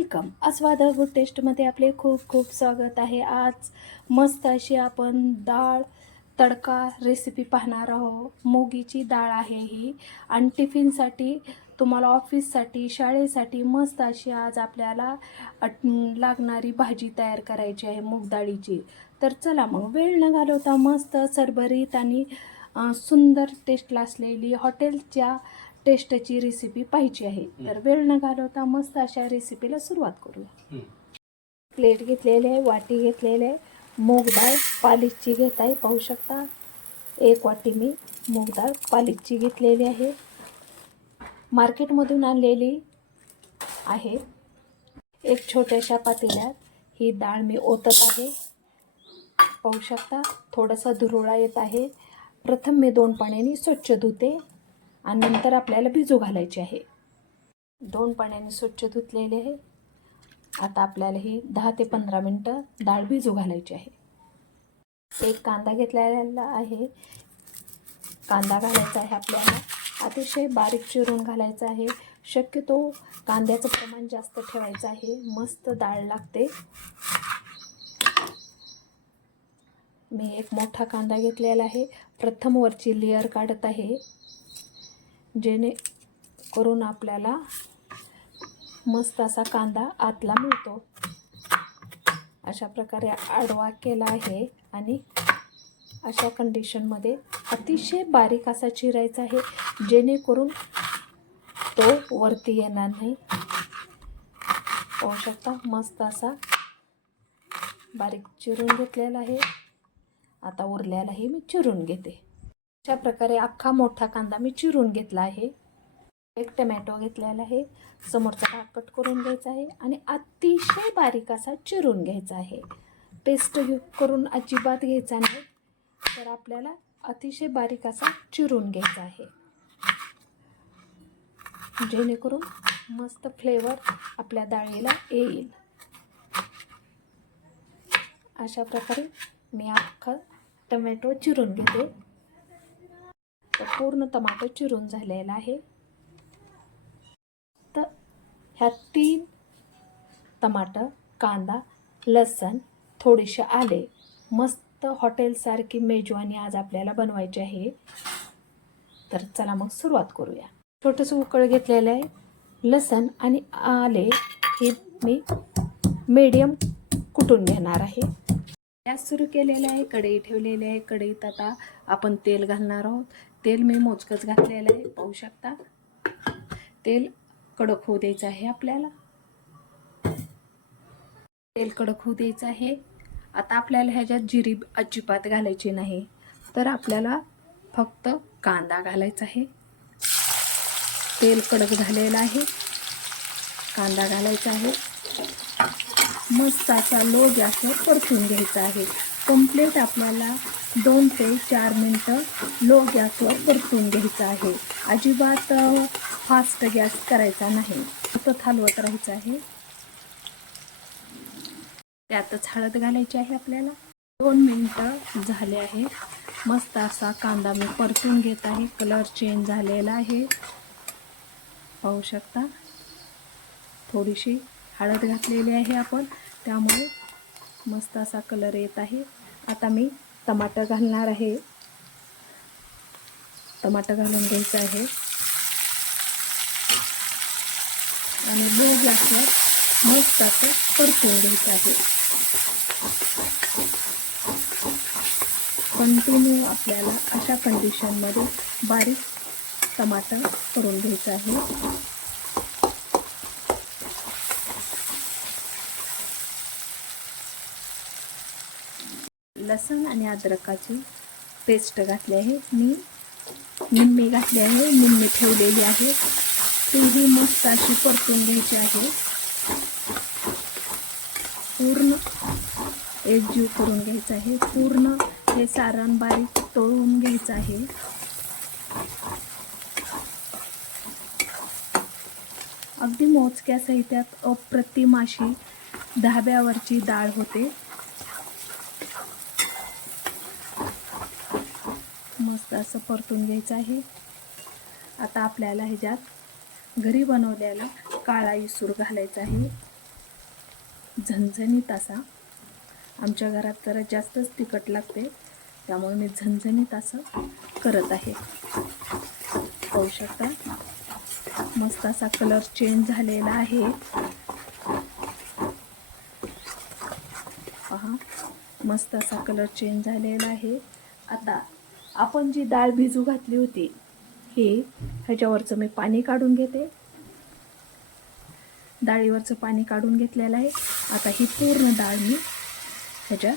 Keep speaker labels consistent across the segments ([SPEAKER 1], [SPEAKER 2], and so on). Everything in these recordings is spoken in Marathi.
[SPEAKER 1] वेलकम. आस्वाद गुड टेस्टमध्ये आपले खूप खूप स्वागत आहे. आज मस्त अशी आपण डाळ तडका रेसिपी पाहणार आहोत. मोगीची डाळ आहे ही. आणि टिफिनसाठी तुम्हाला ऑफिससाठी शाळेसाठी मस्त अशी आज आपल्याला लागणारी भाजी तयार करायची आहे मूग डाळीची. तर चला मग वेळ न घालवता मस्त सरभरीत आणि सुंदर टेस्टला असलेली हॉटेलच्या टेस्टची रेसिपी पाहिजे आहे. तर वेळ न घालवता मस्त अशा रेसिपीला सुरुवात करूया. प्लेट घेतलेले आहे वाटी घेतलेले आहे मूग डाळ पालिशची घेत आहे पाहू शकता. एक वाटी मी मूग डाळ पालिशची घेतलेली आहे. मार्केटमधून आणलेली आहे. एक छोट्याशा पातेल्यात ही डाळ मी ओतत आहे. पाहू शकता थोडासा धुरोळा येत आहे. प्रथम मी दोन पाण्याने स्वच्छ धुते. आणि नंतर आपल्याला भिजू घालायचे आहे. दोन पाण्याने स्वच्छ धुतलेले आहे. आता आपल्याला ही दहा ते पंधरा मिनटं डाळ भिजू घालायची आहे. एक कांदा घेतलेला आहे. कांदा घालायचा आहे आपल्याला. अतिशय बारीक चिरून घालायचा आहे. शक्यतो कांद्याचं प्रमाण जास्त ठेवायचं आहे. मस्त डाळ लागते. मी एक मोठा कांदा घेतलेला आहे. प्रथम वरची लेअर काढत आहे. जेणे करून आपल्याला मस्त असा कांदा आतला मिळतो. अशा प्रकारे आडवा केला आहे आणि अशा कंडिशनमध्ये अतिशय बारीक असा चिरायचा आहे जेणेकरून तो वरती येणार नाही. पाहू शकता मस्त असा बारीक चिरून घेतलेला आहे. आता उरल्यालाही मी चिरून घेते. अशा प्रकारे अख्खा मोठा कांदा मी चिरून घेतला आहे. एक टमॅटो घेतलेला आहे. समोरचा भाग कट करून घ्यायचा आहे आणि अतिशय बारीक असा चिरून घ्यायचा आहे. पेस्ट करून अजिबात घ्यायचा नाही तर आपल्याला अतिशय बारीक असा चिरून घ्यायचा आहे. जेणेकरून मस्त फ्लेवर आपल्या डाळीला येईल. अशा प्रकारे मी अख्खा टमॅटो चिरून घेते. तर पूर्ण टमाटो चिरून झालेला आहे. तर ह्या तीन टमाटर कांदा लसण थोडेसे आले. मस्त हॉटेलसारखी मेजवानी आज आपल्याला बनवायची आहे. तर चला मग सुरुवात करूया. छोटंसं उकळ घेतलेलं आहे. लसण आणि आले हे मी मीडियम कुटून घेणार आहे. गॅस सुरू केलेला आहे. कढई ठेवलेली आहे. कढईत आता आपण तेल घालणार आहोत. तेल मी मोजकंच घातलेलं आहे पाहू शकता. तेल कडक होऊ द्यायचं आहे आपल्याला. तेल कडक होऊ द्यायचं आहे. आता आपल्याला ह्याच्यात जिरी अजिबात घालायची नाही. तर आपल्याला फक्त कांदा घालायचा आहे. तेल कडक झालेलं आहे. कांदा घालायचा आहे. मस्त असा लो गॅसवर परतून घ्यायचा आहे. कंप्लीट आपल्याला दोन ते चार मिनटं लो गॅसवर परतून घ्यायचं आहे. अजिबात फास्ट गॅस करायचा नाही. सतत हलवत राहायचं आहे. त्यातच हळद घालायची आहे आपल्याला. दोन मिनटं झाले आहे. मस्त असा कांदा मी परतून घेत आहे. कलर चेंज झालेला आहे. पाहू शकता? थोडीशी हळद घातलेली आहे आपण. त्यामुळे मस्त असा कलर येत आहे. आता मी टमाटर घालणार आहे. टमाटर घालून घ्यायचं आहे. आणि लो लागल्यास मस्त असं परतून घ्यायचं आहे. कंटिन्यू आपल्याला अशा कंडिशनमध्ये बारीक टमाटर करून घ्यायचं आहे. लसण आणि अद्रकाची पेस्ट घातली आहे. मी निम्मी घातली आहे. निम्मी ठेवलेली आहे. तीही मस्त अशी परतून घ्यायची आहे. पूर्ण एकजीव करून घ्यायचं आहे. पूर्ण हे सारण बारीक तळून घ्यायचं आहे. अगदी मोजक्या साहित्यात अप्रतिम अशी धाब्यावरची डाळ होते. मस्त असं परतून घ्यायचं आहे. आता आपल्याला ह्याच्यात घरी बनवलेला काळा इसूर घालायचा आहे. झणझणीत असा. आमच्या घरात जरा जास्तच तिखट लागते त्यामुळे मी झणझणीत असं करत आहे. पाहू शकता? मस्त असा कलर चेंज झालेला आहे. पहा. मस्त असा कलर चेंज झालेला आहे. आता आपण जी डाळ भिजू घातली होती ही ह्याच्यावरचं मी पाणी काढून घेते. डाळीवरचं पाणी काढून घेतलेलं आहे. आता ही पूर्ण डाळ मी ह्याच्यात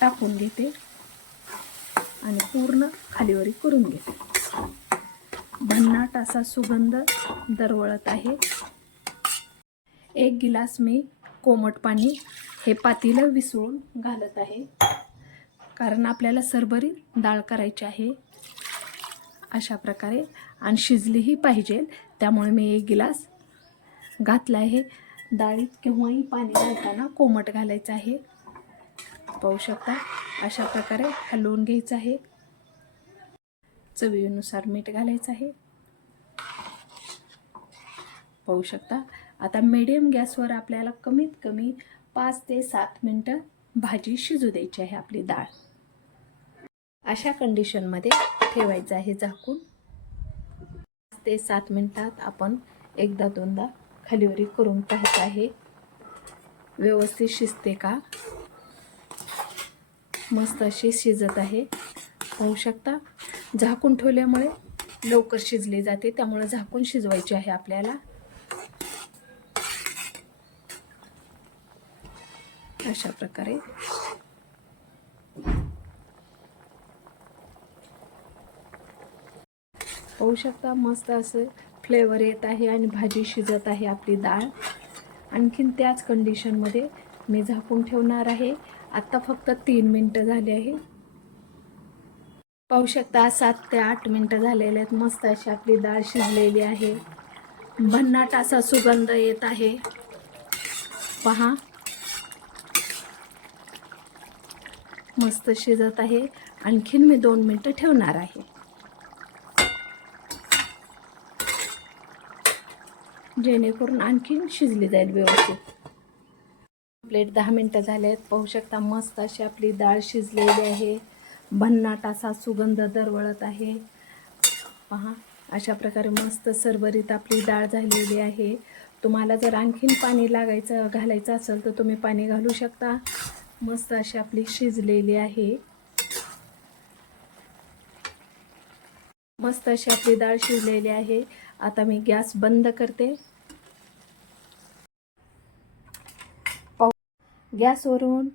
[SPEAKER 1] टाकून घेते आणि पूर्ण खालीवरी करून घेते. भन्नाट असा सुगंध दरवळत आहे. एक गिलास मी कोमट पाणी हे पातीला विसळून घालत आहे. कारण आपल्याला सरभरी डाळ करायची आहे. अशा प्रकारे आणि शिजलीही पाहिजे. त्यामुळे मी एक गिलास घातला आहे. डाळीत केव्हाही पाणी घालताना कोमट घालायचं आहे. पाहू शकता अशा प्रकारे हलवून घ्यायचं आहे. चवीनुसार मीठ घालायचं आहे. पाहू शकता आता मीडियम गॅसवर आपल्याला कमीत कमी पाच ते सात मिनटं भाजी शिजू द्यायची आहे आपली डाळ. अशा कंडिशनमध्ये ठेवायचं आहे झाकून. ते सात मिनटात आपण एकदा दोनदा खालीवरी करून पाहायचं आहे. व्यवस्थित शिजते का? मस्त अशी शिजत आहे. पाहू शकता झाकून ठेवल्यामुळे लवकर शिजली जाते त्यामुळे झाकून शिजवायची आहे आपल्याला. अशा प्रकारे पाहू शकता मस्त असं फ्लेवर येत आहे आणि भाजी शिजत आहे आपली डाळ. आणखीन त्याच कंडिशनमध्ये मी झाकून ठेवणार आहे. आत्ता फक्त तीन मिनटं झाली आहे. पाहू शकता सात ते आठ मिनटं झालेले आहेत. मस्त अशी आपली डाळ शिजलेली आहे. भन्नाट असा सुगंध येत आहे. पहा. मस्त शिजत आहे. आणखीन मी दोन मिनटं ठेवणार आहे. जेणेकरून आणखीन शिजली जाईल व्यवस्थित. प्लेट दहा मिनटं झाले आहेत पाहू शकता मस्त अशी आपली डाळ शिजलेली आहे. भन्नाट असा सुगंध दरवळत आहे. पहा अशा प्रकारे मस्त सरभरीत आपली डाळ झालेली आहे. तुम्हाला जर आणखीन पाणी लागायचं घालायचं असेल तर तुम्ही पाणी घालू शकता. मस्त अशी आपली शिजलेली आहे. मस्त अशी आपली डाळ शिजलेली आहे. आता मी गॅस बंद करते. गॅसवरून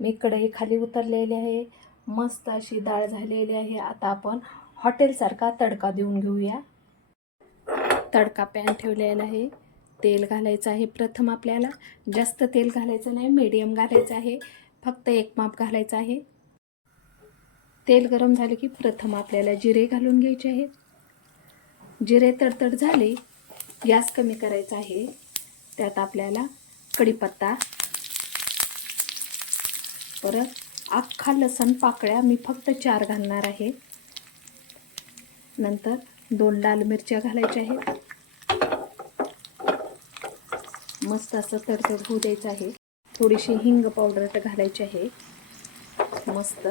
[SPEAKER 1] मी कढई खाली उतरलेली आहे. मस्त अशी डाळ झालेली आहे. आता आपण हॉटेलसारखा तडका देऊन घेऊया. तडका पॅन ठेवलेला आहे. तेल घालायचं आहे प्रथम आपल्याला. जास्त तेल घालायचं नाही मीडियम घालायचं आहे. फक्त एक माप घालायचं आहे. तेल गरम झालं की प्रथम आपल्याला जिरे घालून घ्यायचे आहेत. जिरे तडतड झाले गॅस कमी करायचा आहे. त्यात आपल्याला कढीपत्ता परत अख्खा लसण पाकळ्या मी फक्त चार घालणार आहे. नंतर दोन लाल मिरच्या घालायच्या आहेत. मस्त असं तडतड होऊ द्यायचं आहे. थोडीशी हिंग पावडर घालायची आहे. मस्त.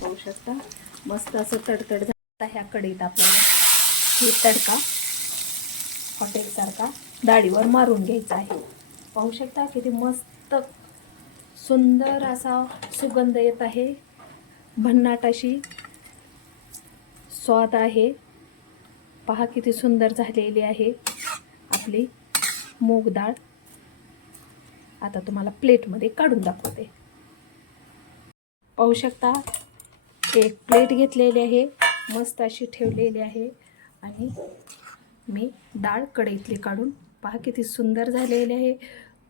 [SPEAKER 1] पाहू शकता? मस्त असं तडतड आता ह्या कढईत आपल्याला हे तडका हॉटेलसारखा डाळीवर मारून घ्यायचा आहे. पाहू शकता किती मस्त सुंदर असा सुगंध येत आहे. भन्नाट अशी स्वाद आहे. पहा किती सुंदर झालेली आहे आपली मूग डाळ. आता तुम्हाला प्लेटमध्ये काढून दाखवते. पाहू शकता एक प्लेट घेतलेली आहे. मस्त अशी ठेवलेली आहे. आणि मी डाळ कढईतली काढून पहा किती सुंदर झालेली आहे.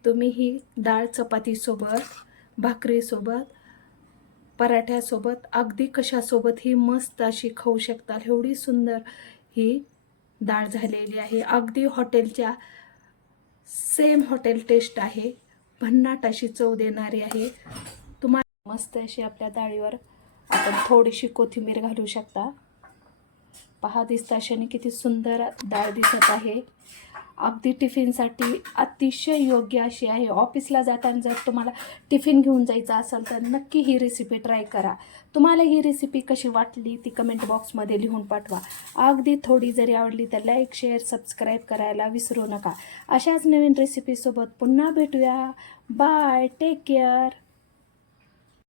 [SPEAKER 1] तुम्ही ही डाळ चपातीसोबत भाकरीसोबत पराठ्यासोबत अगदी कशासोबत ही मस्त अशी खाऊ शकता एवढी सुंदर ही डाळ झालेली आहे. अगदी हॉटेलच्या सेम हॉटेल टेस्ट आहे. भन्नाट अशी चव देणारी आहे. तुम्हाला मस्त अशी आपल्या डाळीवर आपण थोडीशी कोथिंबीर घालू शकता. पहा दिसताशाने किती सुंदर डाळ दिसत आहे. अगदी टिफिनसाठी अतिशय योग्य अशी आहे. ऑफिसला जाताना जर तुम्हाला टिफिन घेऊन जायचं असेल तर नक्की ही रेसिपी ट्राय करा. तुम्हाला ही रेसिपी कशी वाटली ती कमेंट बॉक्समध्ये लिहून पाठवा. अगदी थोडी जरी आवडली तर लाईक शेअर सबस्क्राईब करायला विसरू नका. अशाच नवीन रेसिपीसोबत पुन्हा भेटूया. Bye take care